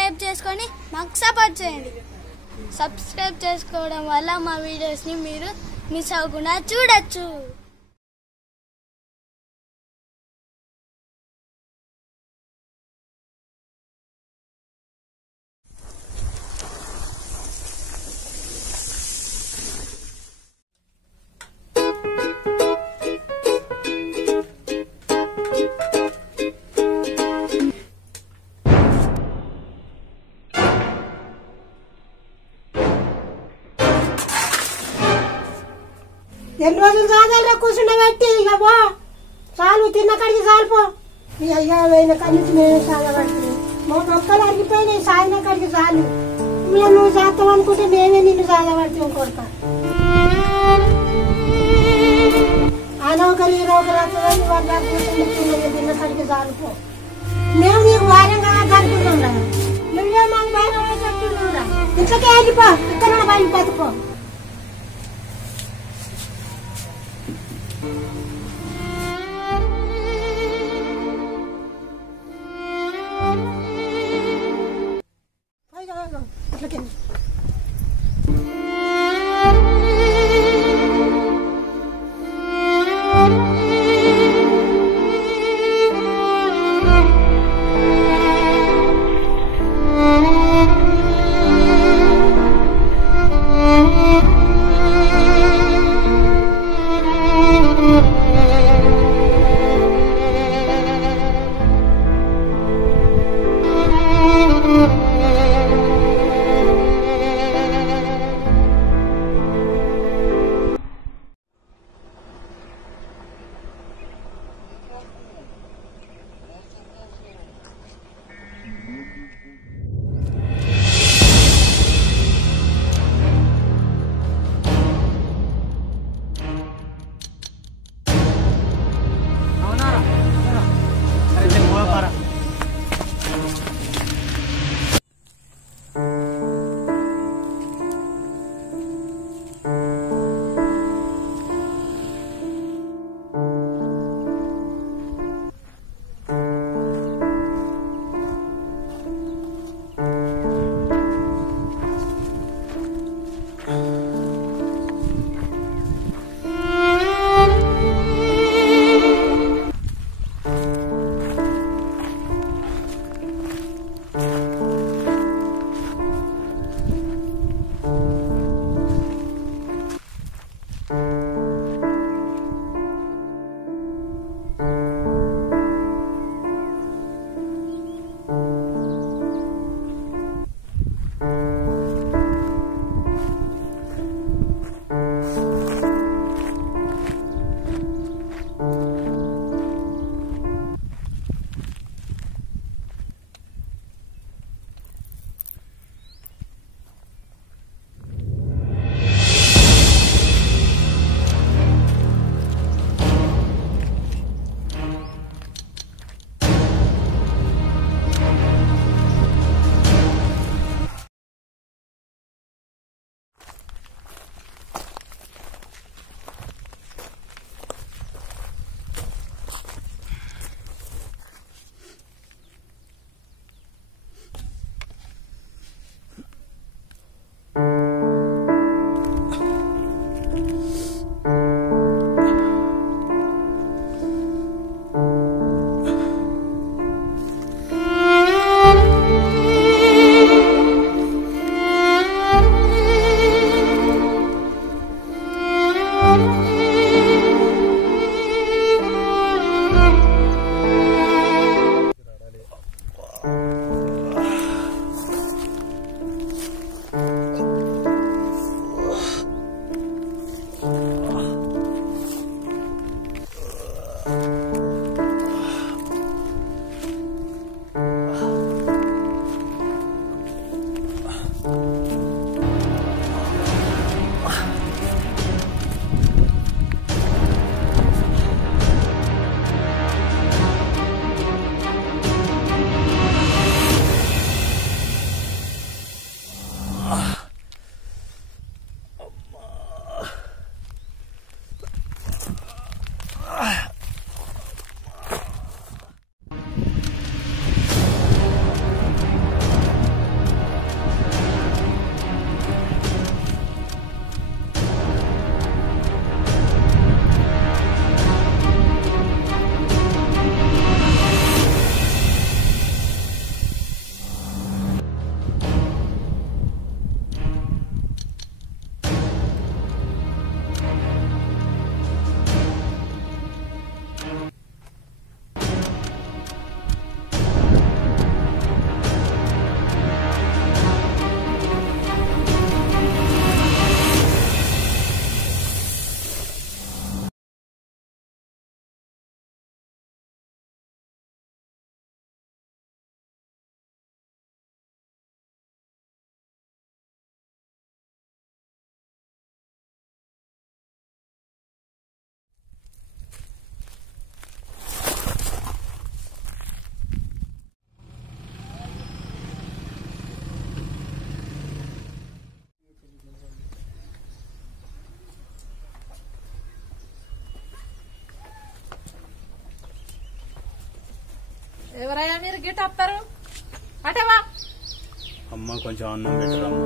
Subscribe చేసుకొని మాకు support చేయండి. సబ్స్క్రైబ్ చేసుకోవడం వల్ల మా వీడియోస్ని మీరు మిస్ అవ్వకుండా చూడొచ్చు. ఎన్ని రోజులు సాగాలరా కూర్చుండబెట్టి ఇక పో చాలు తిన్న కాడికి చాలుపో. ఈ అయ్యా వేయిన కాడి నుంచి నేను సాగబడుతుంది మా మొక్కలు అరిగిపోయినాయి సాగిన కాడికి చాలు. నువ్వు చేస్తావు అనుకుంటే మేమే నిన్ను సాగబడుతాం కొడుక. అనొకరు ఈరొకరు వస్తుంది వాళ్ళు కూర్చుంటున్నాయి తిన్న కాడికి చాలుపో. మేము నీకు భారంగా కనుక్కున్నాం రా, నువ్వే మాకు భారం చెప్తున్నావు రా. ఇంట్లోకే వెళ్ళిపో, ఇక్కడ బయట బతుకో. ఎవరయ్యా మీరు గిట్ట వస్తారు అటవా? అమ్మ కొంచెం అన్నం పెట్టరమ్మా,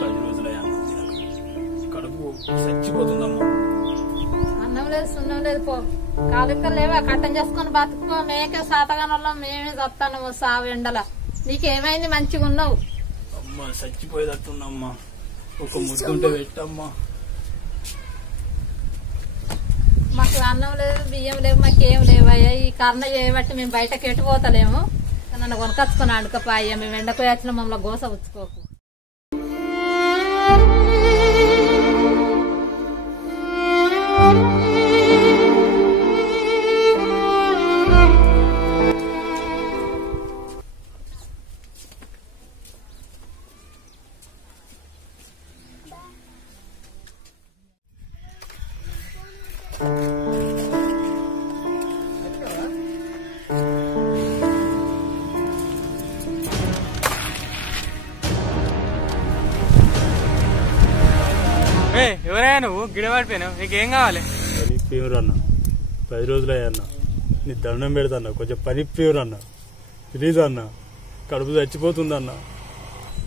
10 రోజులయ్యా అన్నం తినక. కడుపు చచ్చిపోతుందమ్మా. అన్నం లేదు సున్నం లేదు పో. కాలిక్క లేవా కట్టం చేసుకుని బతుకుపో. మేకే సాతగాని వాళ్ళం మేమే చస్తాను సావు ఎండల. నీకేమైంది మంచిగా ఉన్నావు? అమ్మ చచ్చిపోయేటట్టున్నమ్మా, ఒక ముద్దుంటే పెట్టమ్మా. మాకు అన్నం లేదు బియ్యం లేవు మాకేం లేవయ్యా. ఈ కర్ణ చేయబట్టి మేము బయటకు ఎట్టుపోతలేము. నన్ను కొనకచ్చుకుని అడుకపోయ్యా. మేము ఎండపోయి వచ్చిన మమ్మల్ని గోస ఉచ్చుకోకు. ఎవరైనా నువ్వు గిడబడిపోయినావు? నీకేం కావాలి? పని ఫీవర్ అన్న, 10 రోజులయ్యా అన్న. నీ దండం పెడతాన్న, కొంచెం పని ఫీవర్ అన్న. ప్లీజ్ అన్న, కడుపు చచ్చిపోతుందన్న.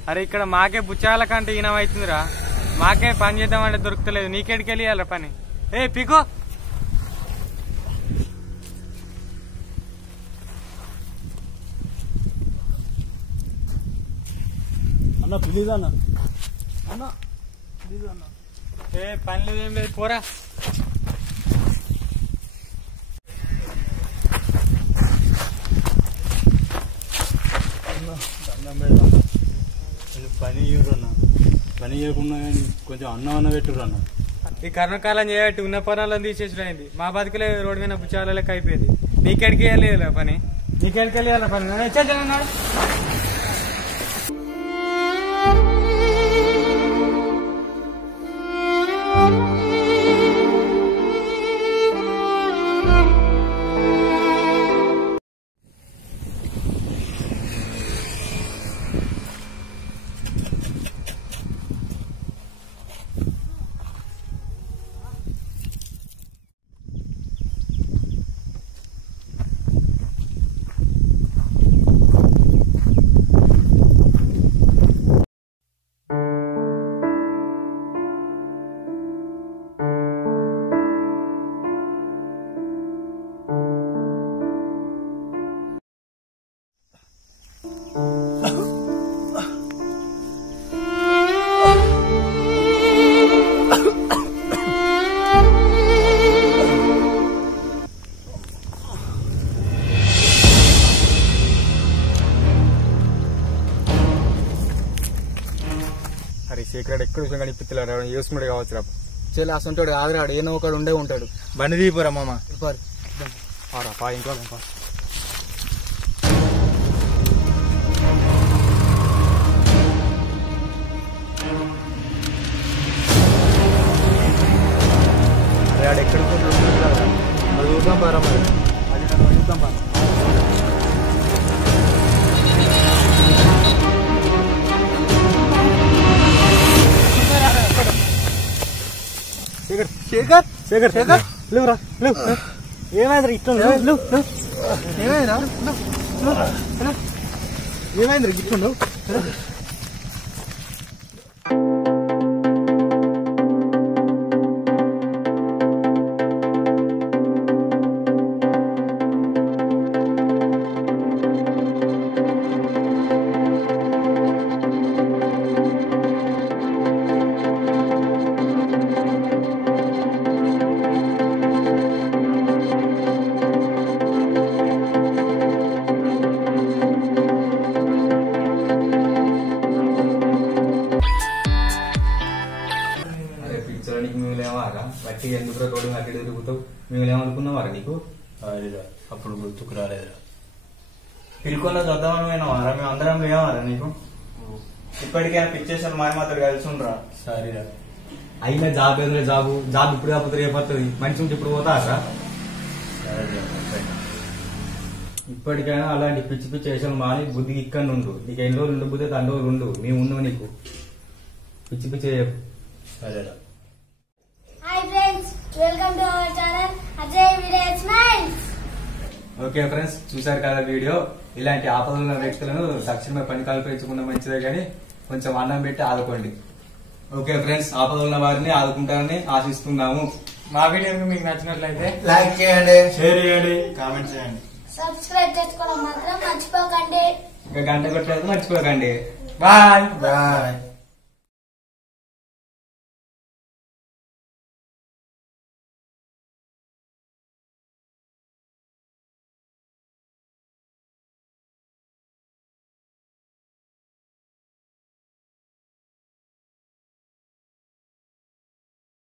అరే ఇక్కడ మాకే బుచ్చాల కంటే ఈనమవుతుందిరా. మాకే పని చేద్దామంటే దొరుకుతలేదు. నీకెడికి వెళ్ళాలరా పని? పీకో. అన్న ప్లీజ్ అన్న, అన్న ప్లీజ్ అన్న. పని లేదు ఏం లేదు, పోరా. దండం పెడతాను, పని ఇవ్వరన్న. పని చేయకుండా కానీ కొంచెం అన్నం అన్న పెట్టుర్రు అన్న. ఈ కర్ణకాలం చేయబట్టి ఉన్న పనులను తీసేసుడైంది. మా బతుకులే రోడ్డు మీద బుచ్చాల లెక్క అయిపోయింది. నీకెడికి వెళ్ళాలి పని? నీకెడికి వెళ్ళాలి పని? అన్నాడు. సీక్రెట్ ఎక్కడ చూసినా కానీ పిత్తలాడు యూస్ముడు కావచ్చు రా. చెల్లి అసంటాడు ఆదరాడు ఏనో ఒకడు ఉండే ఉంటాడు. బండి దీపోరా మామ పా ఇంకో అరే ఆడు ఎక్కడ అది చూద్దాం పారా మరి. అది నన్ను చూద్దాం పా. శేఖర్ శేఖర్ శేఖర్ లేవురా లేవు. ఏమైంది ఇట్లా? ఏమైందా ఏమైంది ఇట్లుండవు? బట్టి ఎందుకు రోడ్డు అక్కడ తిరుగుతావు? మేము ఏమనుకున్నావారా నీకు? అప్పుడు గుర్తుకు రాలేదురా. పిలుకొన్న చద్దామని పోయినావారా? మేము అందరం లేవారా నీకు? ఇప్పటికైనా పిచ్చేసాను మారి మాత్రం కలిసి ఉండరా. సారీరా. అయినా జాబ్ ఎదురే జాబ్ ఇప్పుడు కాకపోతే రేపడుతుంది. మంచి ఉంటే ఇప్పుడు పోతారా? ఇప్పటికైనా అలాంటి పిచ్చి పిచ్చి వేసాను మాని బుద్ధికి ఇక్కడ ఉండు. నీకు ఎన్ని రోజులు ఉండు బుద్ధి 10 రోజులు ఉండు. మేము ఉన్నావు నీకు. పిచ్చి పిచ్చి సరేరా. Hi friends, welcome to our channel Ajay village smiles. Okay friends, చూసారు కదా వీడియో. ఇలాంటి ఆపదలు ఉన్న వ్యక్తులను తక్షణమే పని కల్పించకుండా మంచిదే, కానీ కొంచెం అన్నం పెట్టి ఆదుకోండి. ఓకే ఫ్రెండ్స్, ఆపదలు ఉన్న వారిని ఆదుకుంటారని ఆశిస్తున్నాము. మా వీడియో మీకు నచ్చినట్లయితే లైక్ చేయండి, షేర్ చేయండి, కామెంట్ చేయండి. సబ్స్క్రైబ్ చేసుకోవడం మాత్రం మర్చిపోకండి. ఇంకా గంట కొట్టేది మర్చిపోకండి. బాయ్. బాయ్.